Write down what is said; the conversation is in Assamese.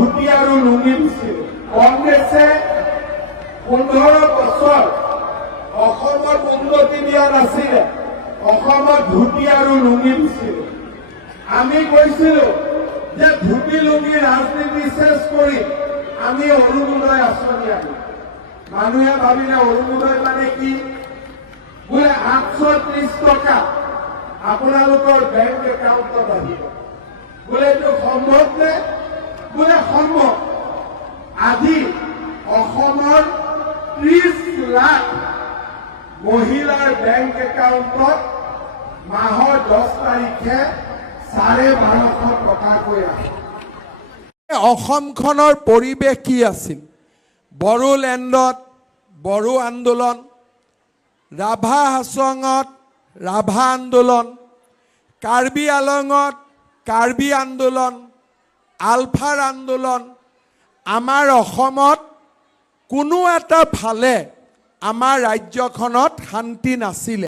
ধুতি আৰু লুঙি দিছিল। কংগ্ৰেছে 15 বছৰ অসমত উন্নতি দিয়া নাছিলে, অসমত ধুতি আৰু লুঙি দিছিল। আমি কৈছিলো যে ধুতি লুঙি ৰাজনীতি শেষ কৰি আমি অৰুণোদয় আঁচনি আনিম। মানুহে ভাবিলে অৰুণোদয় মানে কি? বোলে 830 টকা আপোনালোকৰ বেংক একাউণ্টত আহিব। বোলে এইটো সম্ভৱ নে? বোলে সম্ভৱ। আজি অসমৰ 30 লাখ মহিলাৰ বেংক একাউণ্টত মাহৰ 10 তাৰিখে 1250 টকাকৈ আহে। অসমখনৰ পৰিৱেশ কি আছিল? বড়োলেণ্ডত বড়ো আন্দোলন, ৰাভা হাছঙত ৰাভা আন্দোলন, কাৰ্বি আলঙত কাৰ্বি আন্দোলন, আলফাৰ আন্দোলন। আমাৰ অসমত কোনো এটা ফালে আমাৰ ৰাজ্যখনত শান্তি নাছিলে।